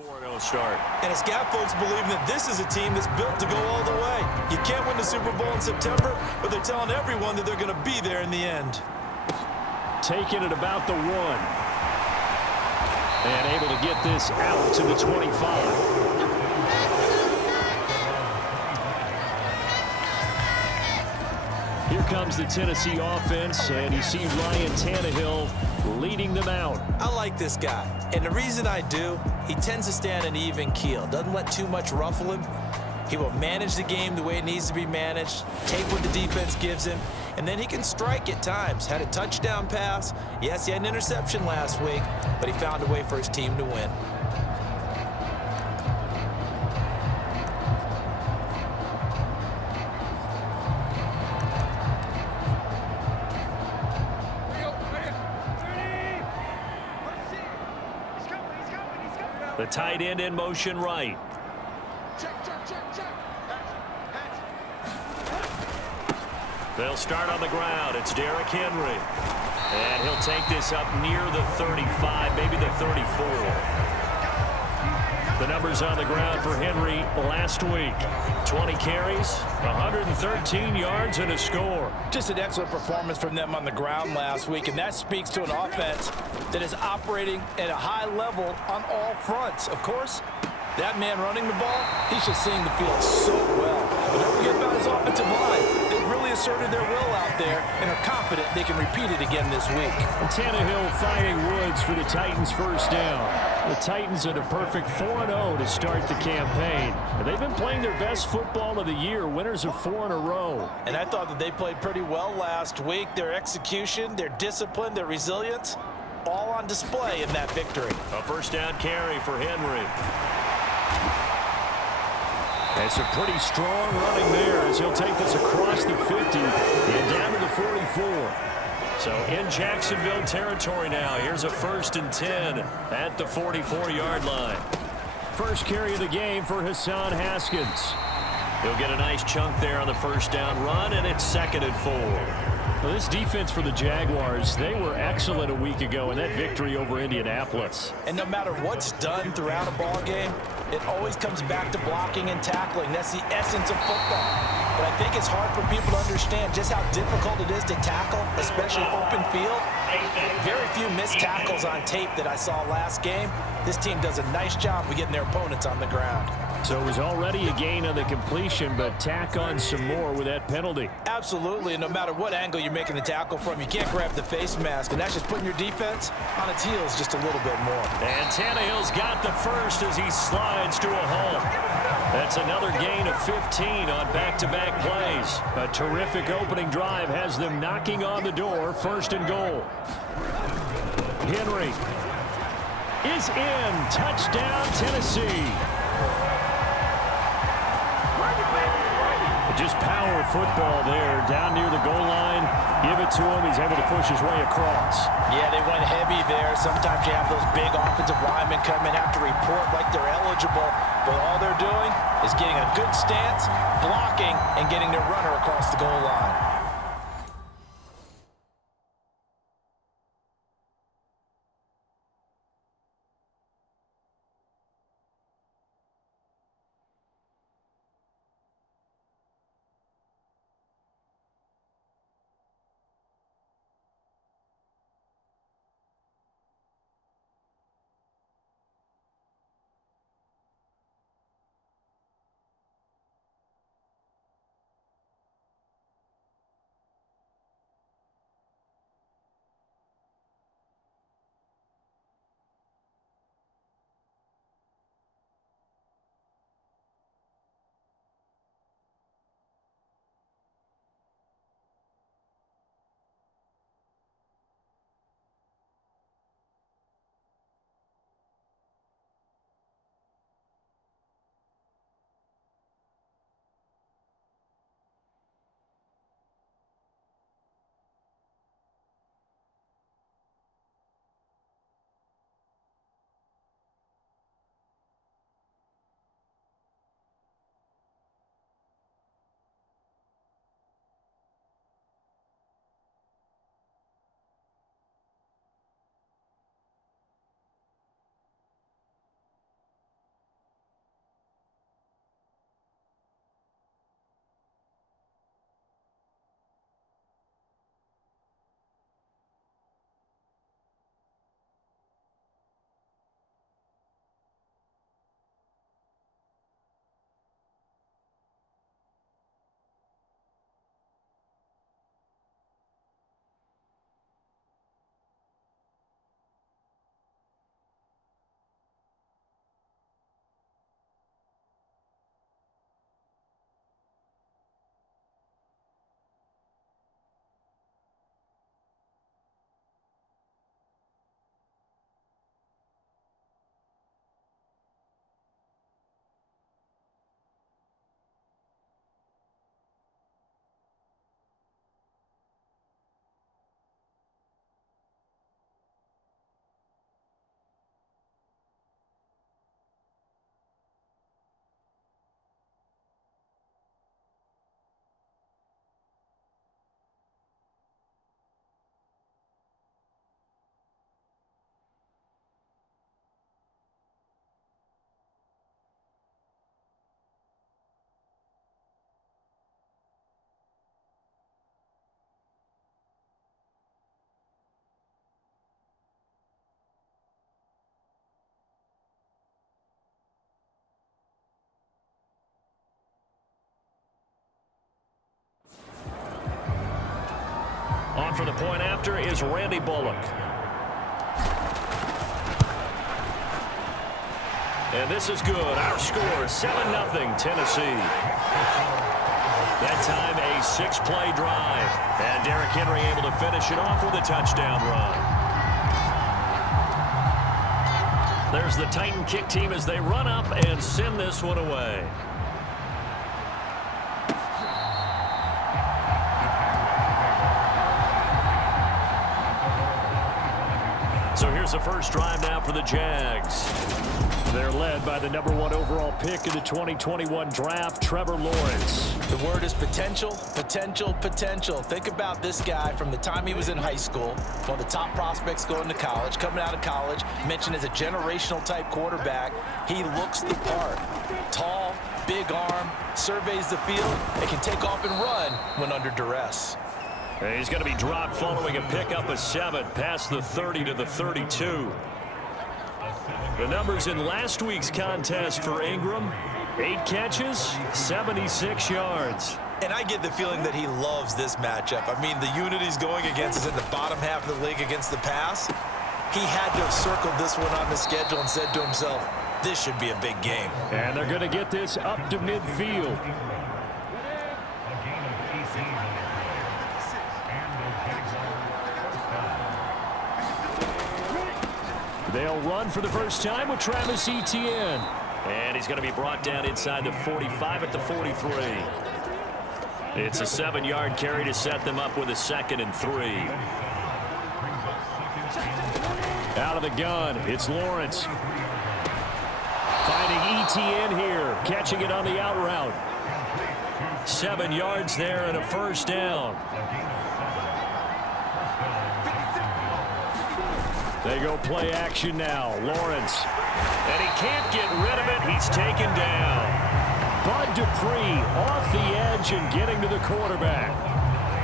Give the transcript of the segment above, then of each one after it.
4-0 start. And it's got folks believing that this is a team that's built to go all the way. You can't win the Super Bowl in September, but they're telling everyone that they're going to be there in the end. Taking it about the 1. And able to get this out to the 25. Here comes the Tennessee offense, and you see Ryan Tannehill leading them out. I like this guy, and the reason I do, he tends to stay on an even keel. Doesn't let too much ruffle him. He will manage the game the way it needs to be managed, take what the defense gives him, and then he can strike at times. Had a touchdown pass. Yes, he had an interception last week, but he found a way for his team to win. The tight end in motion right. Check. They'll start on the ground. It's Derrick Henry. And he'll take this up near the 35, maybe the 34. The numbers on the ground for Henry last week. 20 carries, 113 yards, and a score. Just an excellent performance from them on the ground last week, and that speaks to an offense that is operating at a high level on all fronts. Of course, that man running the ball, he's just seeing the field so well. But don't forget about his offensive line. They've really asserted their will out there and are confident they can repeat it again this week. And Tannehill finding Woods for the Titans' first down. The Titans at a perfect 4-0 to start the campaign. And they've been playing their best football of the year, winners of 4 in a row. And I thought that they played pretty well last week. Their execution, their discipline, their resilience, all on display in that victory. A first down carry for Henry. That's a pretty strong running there as he'll take this across the 50 and down to the 44. So in Jacksonville territory now. Here's a 1st and 10 at the 44-yard line. First carry of the game for Hassan Haskins. He'll get a nice chunk there on the first down run, and it's 2nd and 4. Well, this defense for the Jaguars, they were excellent a week ago in that victory over Indianapolis. And no matter what's done throughout a ball game, it always comes back to blocking and tackling. That's the essence of football. But I think it's hard for people to understand just how difficult it is to tackle, especially open field. Very few missed tackles on tape that I saw last game. This team does a nice job of getting their opponents on the ground. So it was already a gain on the completion, but tack on some more with that penalty. Absolutely, and no matter what angle you're making the tackle from, you can't grab the face mask, and that's just putting your defense on its heels just a little bit more. And Tannehill's got the first as he slides to a hole. That's another gain of 15 on back-to-back plays. A terrific opening drive has them knocking on the door, 1st and goal. Henry is in. Touchdown, Tennessee. Just power football there, down near the goal line. Give it to him. He's able to push his way across. Yeah, they went heavy there. Sometimes you have those big offensive linemen come in, have to report like they're eligible. But all they're doing is getting a good stance, blocking, and getting their runner across the goal line. On for the point after is Randy Bullock. And this is good. Our score, 7-0 Tennessee. That time a 6-play drive. And Derrick Henry able to finish it off with a touchdown run. There's the Titan kick team as they run up and send this one away. So here's the first drive now for the Jags. They're led by the #1 overall pick in the 2021 draft, Trevor Lawrence. The word is potential, potential, potential. Think about this guy from the time he was in high school, one of the top prospects going to college, coming out of college, mentioned as a generational type quarterback. He looks the part. Tall, big arm, surveys the field, and can take off and run when under duress. And he's going to be dropped following a pickup of 7 past the 30 to the 32. The numbers in last week's contest for Ingram: 8 catches, 76 yards. And I get the feeling that he loves this matchup. I mean, the unit he's going against is in the bottom half of the league against the pass. He had to have circled this one on the schedule and said to himself, this should be a big game. And they're going to get this up to midfield. They'll run for the first time with Travis Etienne. And he's going to be brought down inside the 45 at the 43. It's a 7-yard carry to set them up with a 2nd and 3. Out of the gun, it's Lawrence. Finding Etienne here, catching it on the out route. 7 yards there and a first down. They go play action now. Lawrence. And he can't get rid of it. He's taken down. Bud Dupree off the edge and getting to the quarterback.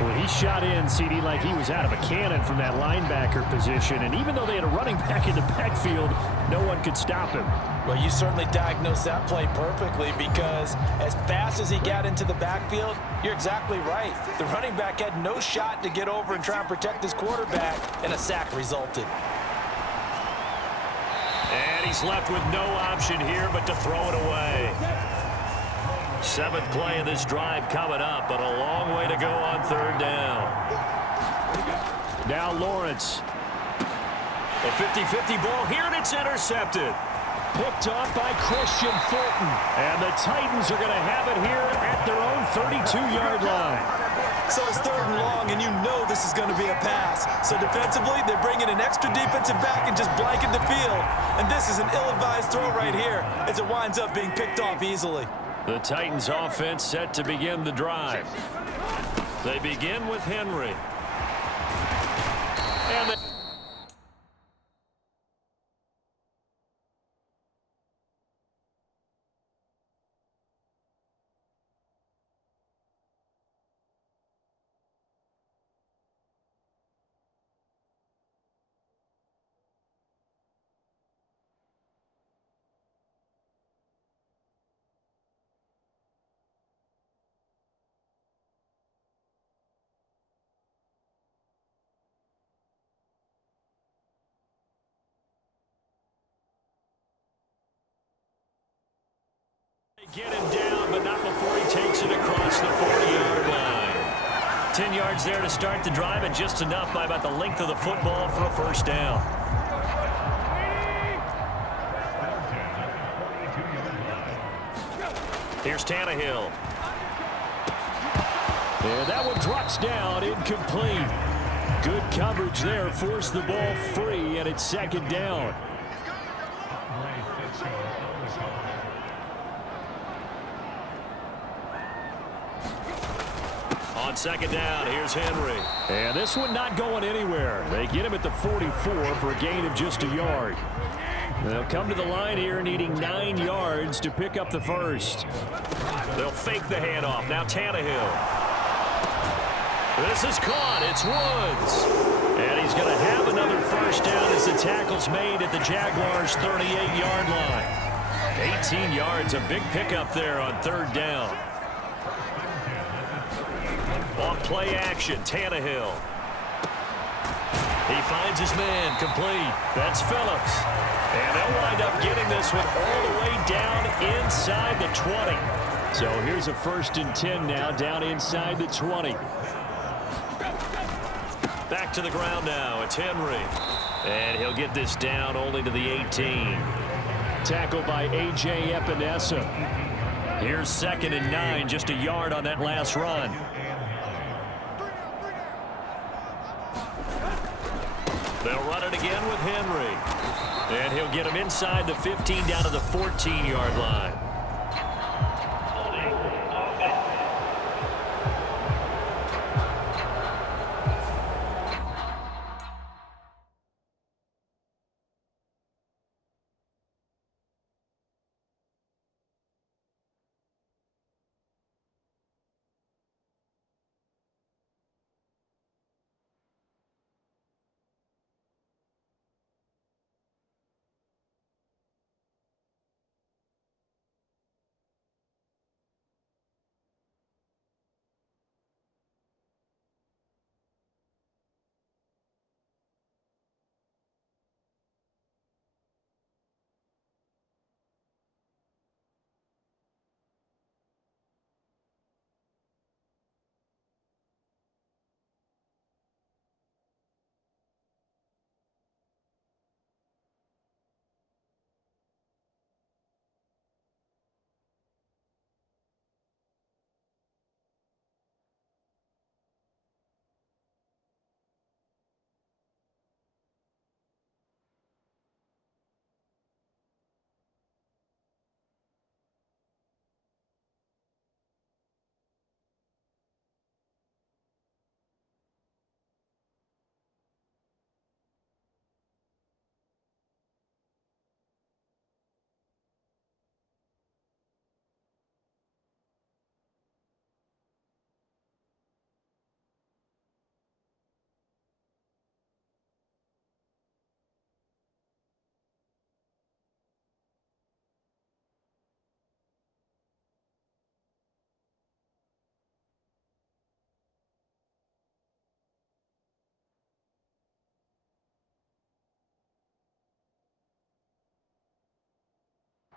Well, he shot in, CD, like he was out of a cannon from that linebacker position. And even though they had a running back in the backfield, no one could stop him. Well, you certainly diagnosed that play perfectly, because as fast as he got into the backfield, you're exactly right. The running back had no shot to get over and try and protect his quarterback, and a sack resulted. And he's left with no option here but to throw it away. 7th play of this drive coming up, but a long way to go on 3rd down. Now Lawrence. A 50-50 ball here, and it's intercepted. Picked off by Christian Fulton. And the Titans are going to have it here at their own 32-yard line. So it's 3rd and long, and you know this is going to be a pass. So defensively, they're bringing an extra defensive back and just blanket the field. And this is an ill-advised throw right here as it winds up being picked off easily. The Titans offense set to begin the drive. They begin with Henry. And get him down, but not before he takes it across the 40-yard line. 10 yards there to start the drive, and just enough by about the length of the football for a first down. Here's Tannehill. And that one drops down, incomplete. Good coverage there, forced the ball free, and it's 2nd down. On 2nd down, here's Henry. And this one not going anywhere. They get him at the 44 for a gain of just a yard. They'll come to the line here needing 9 yards to pick up the first. They'll fake the handoff. Now Tannehill. This is caught. It's Woods. And he's going to have another first down as the tackle's made at the Jaguars' 38-yard line. 18 yards, a big pickup there on 3rd down. On play action, Tannehill. He finds his man, complete. That's Phillips. And they'll wind up getting this one all the way down inside the 20. So here's a 1st and 10 now, down inside the 20. Back to the ground now. It's Henry. And he'll get this down only to the 18. Tackled by A.J. Epinesa. Here's 2nd and 9, just a yard on that last run. They'll run it again with Henry. And he'll get him inside the 15 down to the 14-yard line.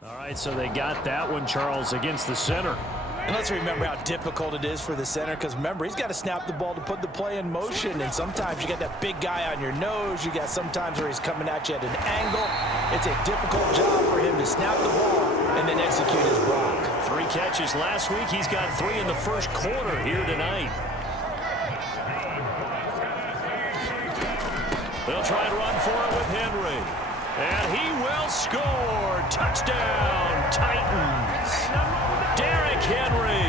All right, so they got that one, Charles, against the center. And let's remember how difficult it is for the center, because remember, he's got to snap the ball to put the play in motion, and sometimes you got that big guy on your nose. You got sometimes where he's coming at you at an angle. It's a difficult job for him to snap the ball and then execute his block. 3 catches last week. He's got 3 in the first quarter here tonight. They'll try and run for it with Henry. And he will score. Touchdown, Titans. Derrick Henry,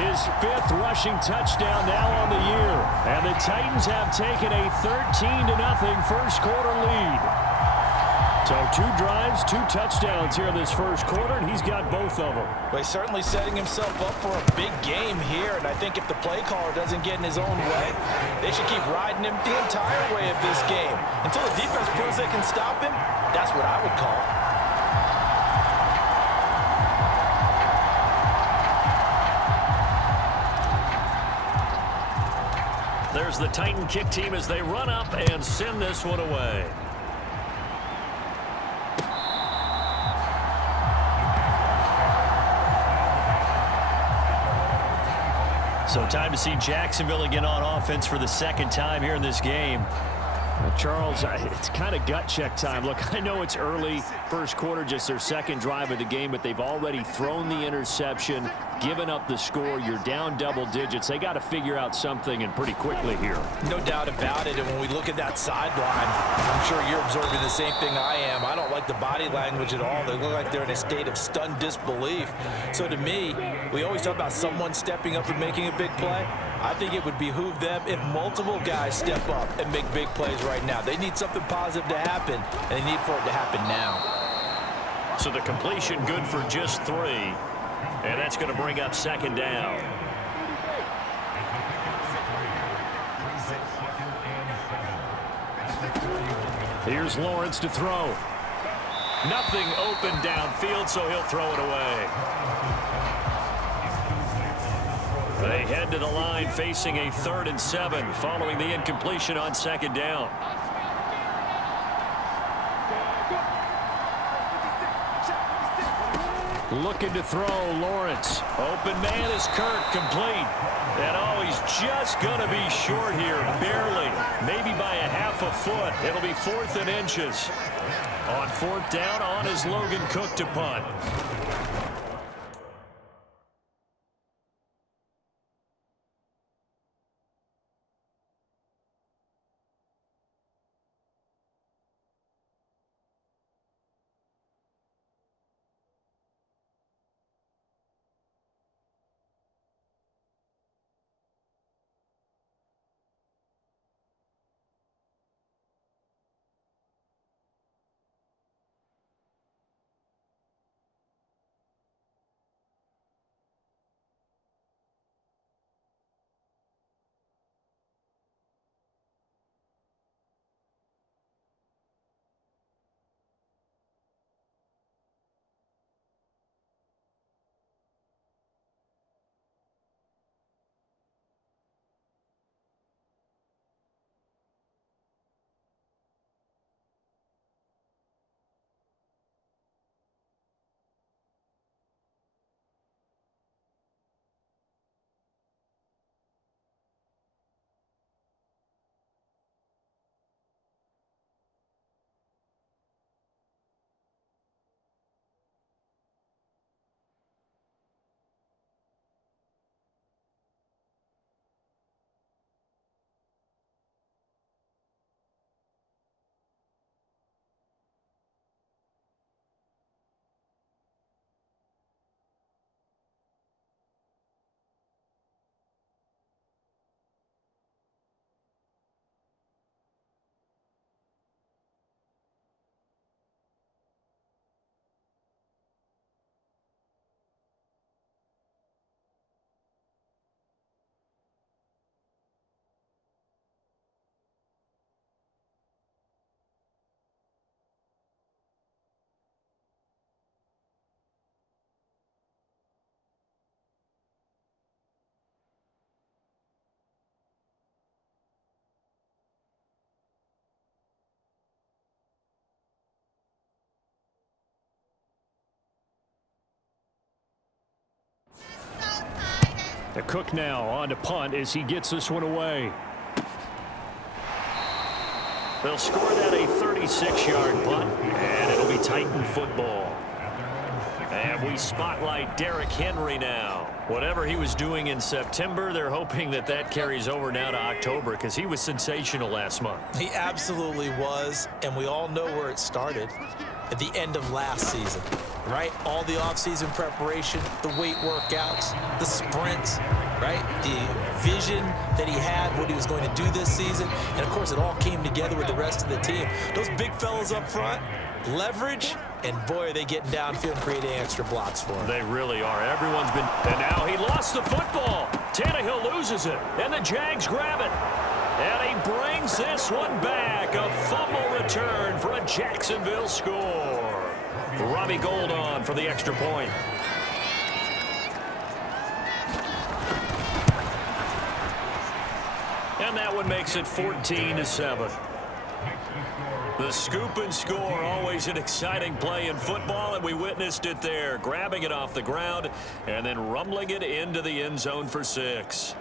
his 5th rushing touchdown now on the year. And the Titans have taken a 13-0 first quarter lead. So 2 drives, 2 touchdowns here in this first quarter, and he's got both of them. Well, he's certainly setting himself up for a big game here, and I think if the play caller doesn't get in his own way, they should keep riding him the entire way of this game. Until the defense proves they can stop him, that's what I would call it. There's the Titan kick team as they run up and send this one away. So time to see Jacksonville again on offense for the 2nd time here in this game. Charles, it's kind of gut check time. Look, I know it's early, first quarter, just their 2nd drive of the game, but they've already thrown the interception, given up the score. You're down double digits. They got to figure out something, and pretty quickly here. No doubt about it. And when we look at that sideline, I'm sure you're observing the same thing I am. I don't like the body language at all. They look like they're in a state of stunned disbelief. So to me, we always talk about someone stepping up and making a big play. I think it would behoove them if multiple guys step up and make big plays right now. They need something positive to happen, and they need for it to happen now. So the completion good for just 3, and that's going to bring up 2nd down. Here's Lawrence to throw. Nothing open downfield, so he'll throw it away. They head to the line facing a 3rd and 7 following the incompletion on 2nd down. Looking to throw, Lawrence. Open man is Kirk, complete. And oh, he's just going to be short here, barely. Maybe by a half a foot. It'll be 4th and inches. On 4th down, on is Logan Cook to punt. The Cook now on to punt as he gets this one away. They'll score that a 36-yard punt, and it'll be Titan football. And we spotlight Derrick Henry now. Whatever he was doing in September, they're hoping that that carries over now to October because he was sensational last month. He absolutely was, and we all know where it started. At the end of last season, right? All the offseason preparation, the weight workouts, the sprints, right? The vision that he had, what he was going to do this season. And, of course, it all came together with the rest of the team. Those big fellas up front, leverage, and, boy, are they getting downfield and creating extra blocks for him. They really are. Everyone's been... And now he lost the football. Tannehill loses it, and the Jags grab it. And he brings this one back. A fumble return for a Jacksonville score. Robbie Gould on for the extra point. And that one makes it 14-7. The scoop and score, always an exciting play in football, and we witnessed it there. Grabbing it off the ground and then rumbling it into the end zone for 6.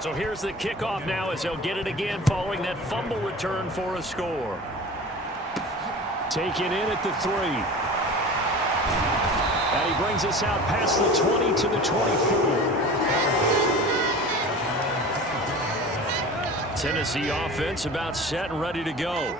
So here's the kickoff now as they'll get it again following that fumble return for a score. Taken in at the 3. And he brings us out past the 20 to the 24. Tennessee offense about set and ready to go.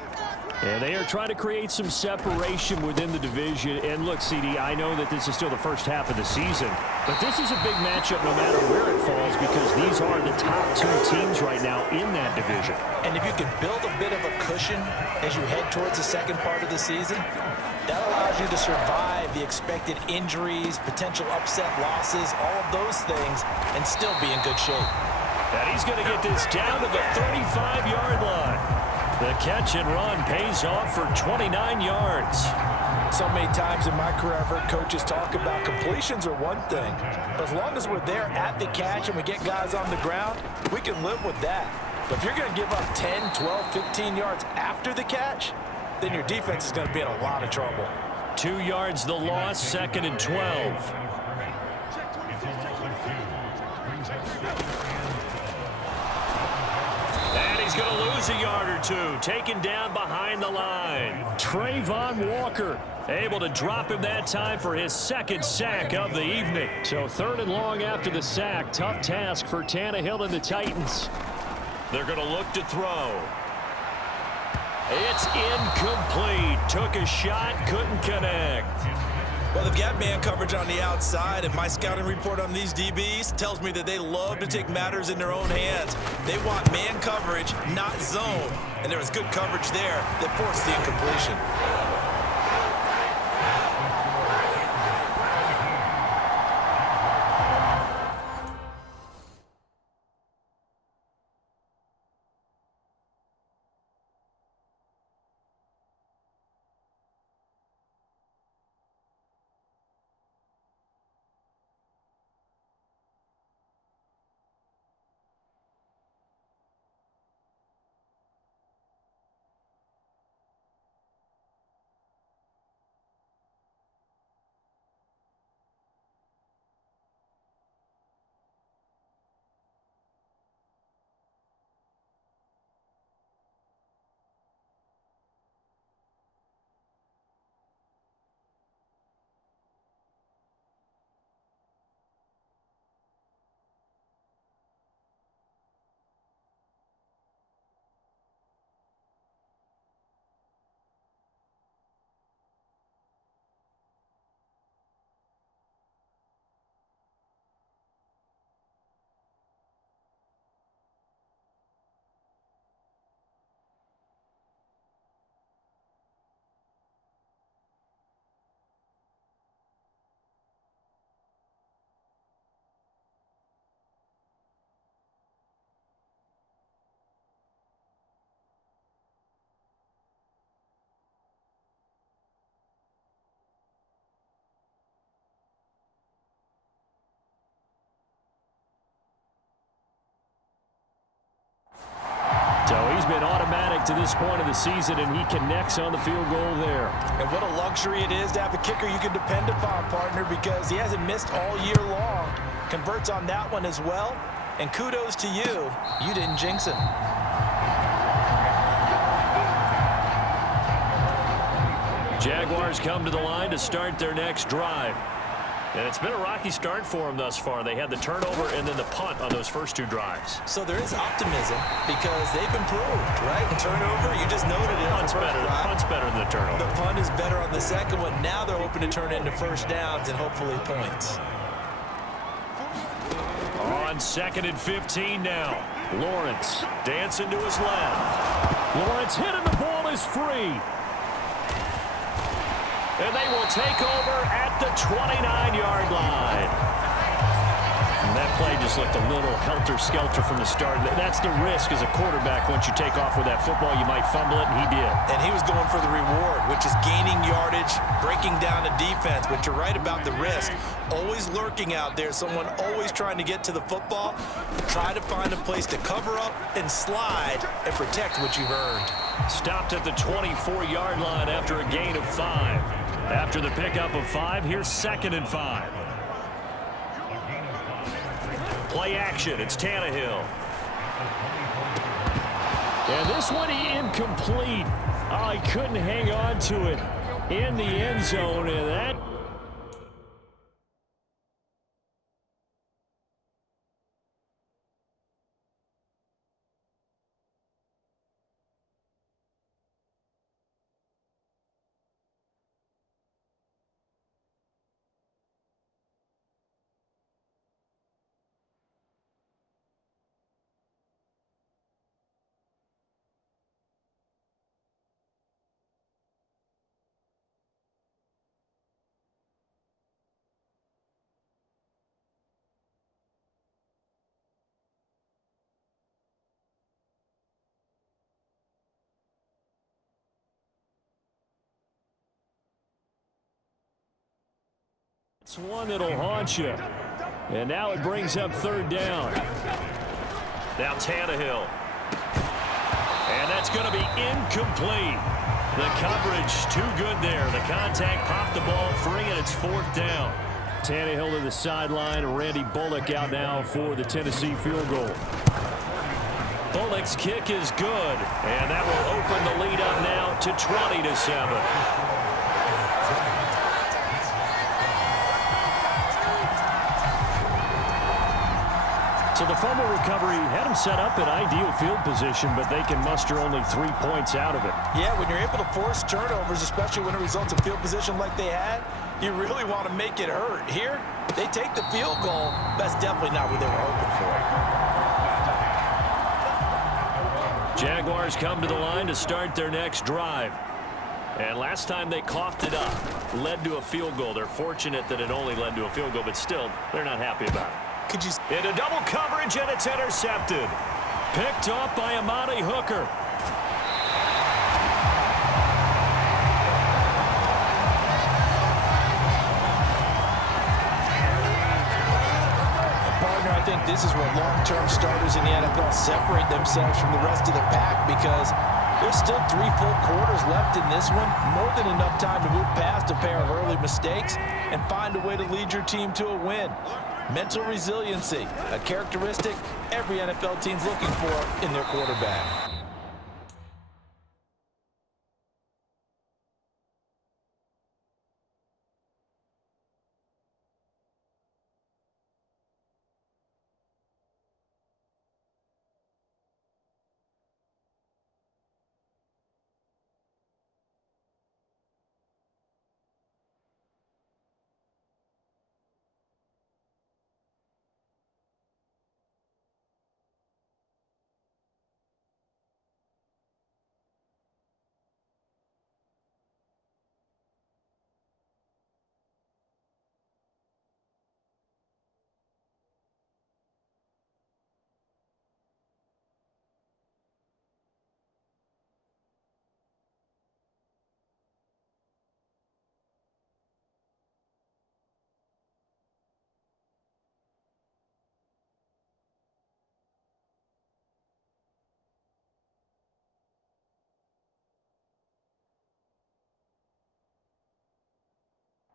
And they are trying to create some separation within the division. And look, CD, I know that this is still the first half of the season, but this is a big matchup no matter where it falls because these are the top 2 teams right now in that division. And if you can build a bit of a cushion as you head towards the second part of the season, that allows you to survive the expected injuries, potential upset losses, all of those things, and still be in good shape. And he's going to get this down to the 35-yard line. The catch and run pays off for 29 yards. So many times in my career, I've heard coaches talk about completions are one thing. But as long as we're there at the catch and we get guys on the ground, we can live with that. But if you're going to give up 10, 12, 15 yards after the catch, then your defense is going to be in a lot of trouble. 2 yards the loss, 2nd and 12. And he's going to lose a yard or two, taken down behind the line. Trayvon Walker able to drop him that time for his 2nd sack of the evening. So 3rd and long after the sack. Tough task for Tannehill and the Titans. They're going to look to throw. It's incomplete. Took a shot, couldn't connect. Well, they've got man coverage on the outside, and my scouting report on these DBs tells me that they love to take matters in their own hands. They want man coverage, not zone. And there was good coverage there that forced the incompletion. So he's been automatic to this point of the season, and he connects on the field goal there. And what a luxury it is to have a kicker you can depend upon, partner, because he hasn't missed all year long. Converts on that one as well. And kudos to you. You didn't jinx him. Jaguars come to the line to start their next drive. And it's been a rocky start for them thus far. They had the turnover and then the punt on those first 2 drives. So there is optimism because they've improved, right? The turnover, you just noted it. Punt's better than the turnover. The punt is better on the second one. Now they're hoping to turn it into first downs and hopefully points. On 2nd and 15 now. Lawrence dancing to his left. Lawrence hit and the ball is free. And they will take over at the 29-yard line. And that play just looked a little helter-skelter from the start. That's the risk as a quarterback. Once you take off with that football, you might fumble it, and he did. And he was going for the reward, which is gaining yardage, breaking down a defense. But you're right about the risk. Always lurking out there, someone always trying to get to the football. Try to find a place to cover up and slide and protect what you've earned. Stopped at the 24-yard line after a gain of 5. After the pickup of 5, here's 2nd and 5. Play action, it's Tannehill. And this one incomplete. Oh, he couldn't hang on to it in the end zone, and that It's one that'll haunt you. And now it brings up third down. Now Tannehill. And that's going to be incomplete. The coverage too good there. The contact popped the ball free, and it's fourth down. Tannehill to the sideline. Randy Bullock out now for the Tennessee field goal. Bullock's kick is good, and that will open the lead up now to 20-7. So the fumble recovery had them set up in ideal field position, but they can muster only 3 points out of it. Yeah, when you're able to force turnovers, especially when it results in field position like they had, you really want to make it hurt. Here, they take the field goal. That's definitely not what they were hoping for. Jaguars come to the line to start their next drive. And last time they coughed it up, led to a field goal. They're fortunate that it only led to a field goal, but still, they're not happy about it. Into double coverage, and it's intercepted. Picked off by Amani Hooker. Partner, I think this is where long-term starters in the NFL separate themselves from the rest of the pack, because there's still 3 full quarters left in this one. More than enough time to move past a pair of early mistakes and find a way to lead your team to a win. Mental resiliency, a characteristic every NFL team's looking for in their quarterback.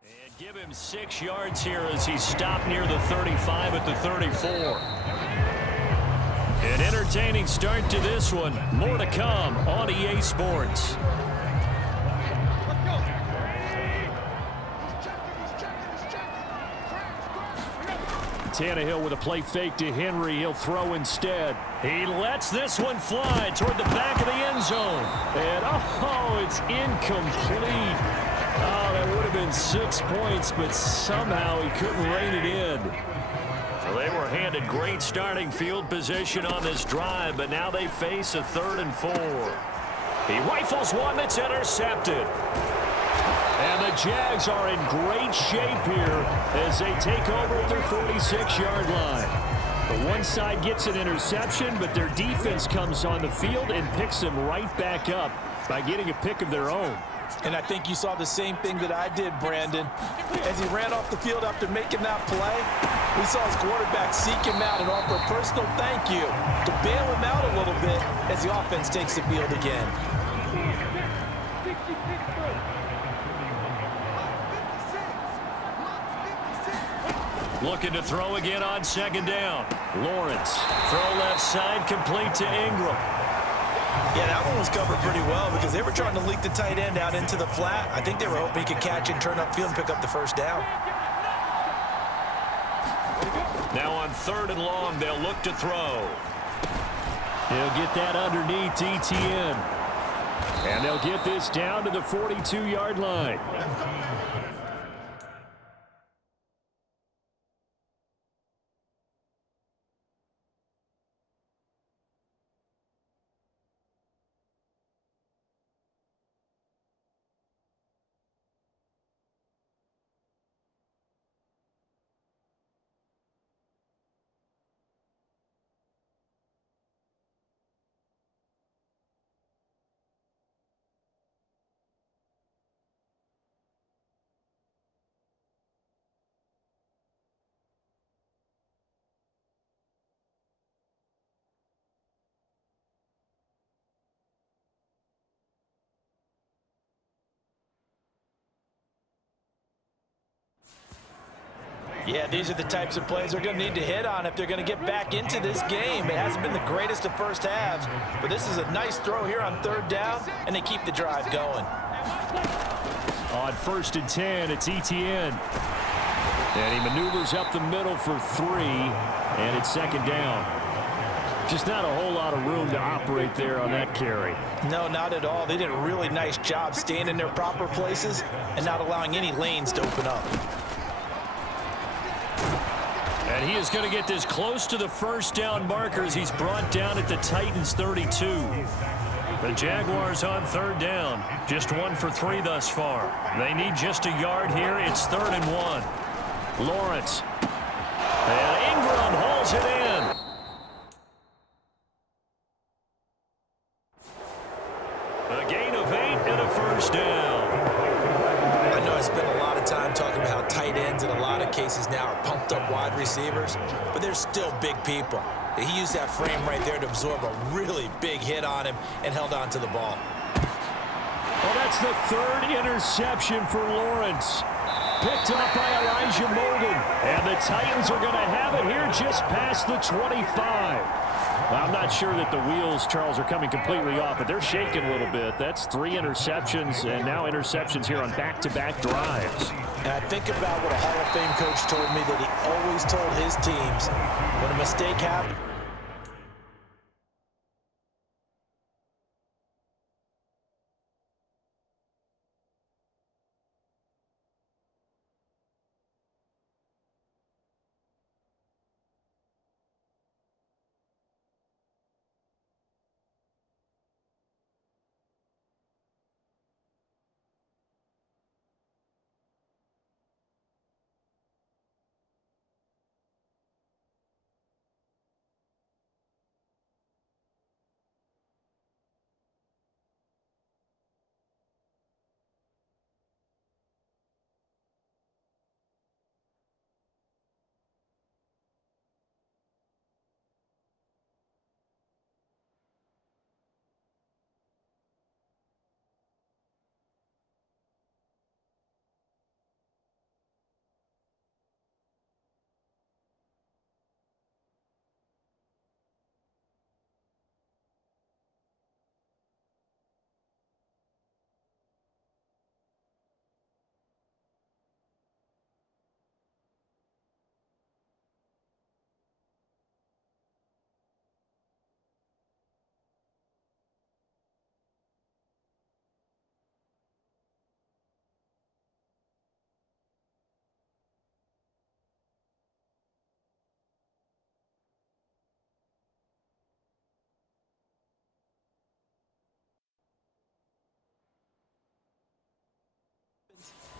And give him 6 yards here as he stopped near the 35 at the 34. An entertaining start to this one. More to come on EA Sports. Tannehill with a play fake to Henry. He'll throw instead. He lets this one fly toward the back of the end zone. And, oh, it's incomplete. Oh, that would have been 6 points, but somehow he couldn't rein it in. So they were handed great starting field position on this drive, but now they face a 3rd and 4. He rifles one that's intercepted. And the Jags are in great shape here as they take over at their 46-yard line. The one side gets an interception, but their defense comes on the field and picks them right back up by getting a pick of their own. And I think you saw the same thing that I did, Brandon. As he ran off the field after making that play, we saw his quarterback seek him out and offer a personal thank you to bail him out a little bit as the offense takes the field again. Looking to throw again on 2nd down. Lawrence, throw left side, complete to Ingram. Yeah, that one was covered pretty well because they were trying to leak the tight end out into the flat. I think they were hoping he could catch and turn upfield and pick up the first down. Now on 3rd and long, they'll look to throw. He'll get that underneath ETN. And they'll get this down to the 42-yard line. Yeah, these are the types of plays they're going to need to hit on if they're going to get back into this game. It hasn't been the greatest of first halves, but this is a nice throw here on third down, and they keep the drive going. On 1st and 10, it's Etienne. And he maneuvers up the middle for 3, and it's 2nd down. Just not a whole lot of room to operate there on that carry. No, not at all. They did a really nice job staying in their proper places and not allowing any lanes to open up. And he is going to get this close to the first down marker as he's brought down at the Titans' 32. The Jaguars on 3rd down. Just 1 for 3 thus far. They need just a yard here. It's 3rd and 1. Lawrence. And Ingram hauls it in. A gain of 8 and a first down. I know I spent a lot of time talking about how tight ends in a lot of cases now are pumped up wide receivers, but they're still big people. He used that frame right there to absorb a really big hit on him and held on to the ball. Well, that's the 3rd interception for Lawrence. Picked up by Elijah Molden. And the Titans are going to have it here just past the 25. Well, I'm not sure that the wheels, Charles, are coming completely off, but they're shaking a little bit. That's 3 interceptions, and now interceptions here on back-to-back drives. And I think about what a Hall of Fame coach told me that he always told his teams, when a mistake happens,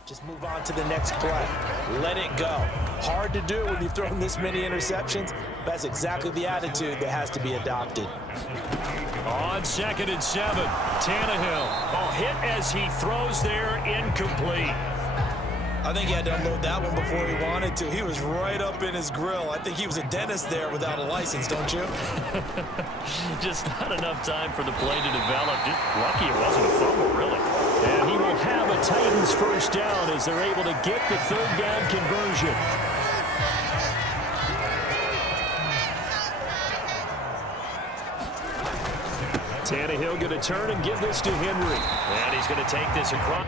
just move on to the next play. Let it go. Hard to do when you've thrown this many interceptions. That's exactly the attitude that has to be adopted. On 2nd and 7, Tannehill. Oh, hit as he throws there, incomplete. I think he had to unload that one before he wanted to. He was right up in his grill. I think he was a dentist there without a license, don't you? Just not enough time for the play to develop. Just lucky it wasn't a fumble, really. And he will have a Titans first down as they're able to get the 3rd down conversion. Tannehill going to turn and give this to Henry. And he's going to take this across.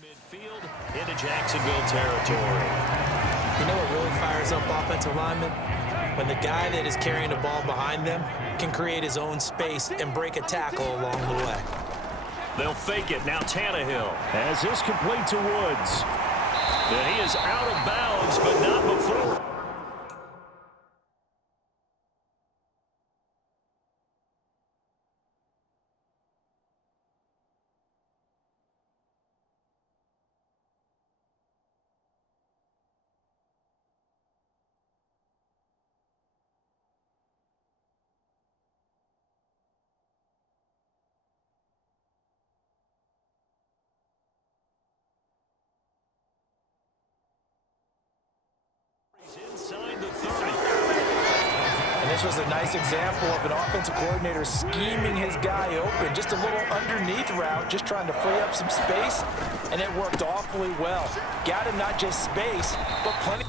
Midfield into Jacksonville territory. You know what really fires up offensive linemen? When the guy that is carrying the ball behind them can create his own space and break a tackle along the way. They'll fake it. Now Tannehill has this complete to Woods. And he is out of bounds, but not before. Inside the 30. And this was a nice example of an offensive coordinator scheming his guy open. Just a little underneath route, just trying to free up some space, and it worked awfully well. Got him not just space, but plenty.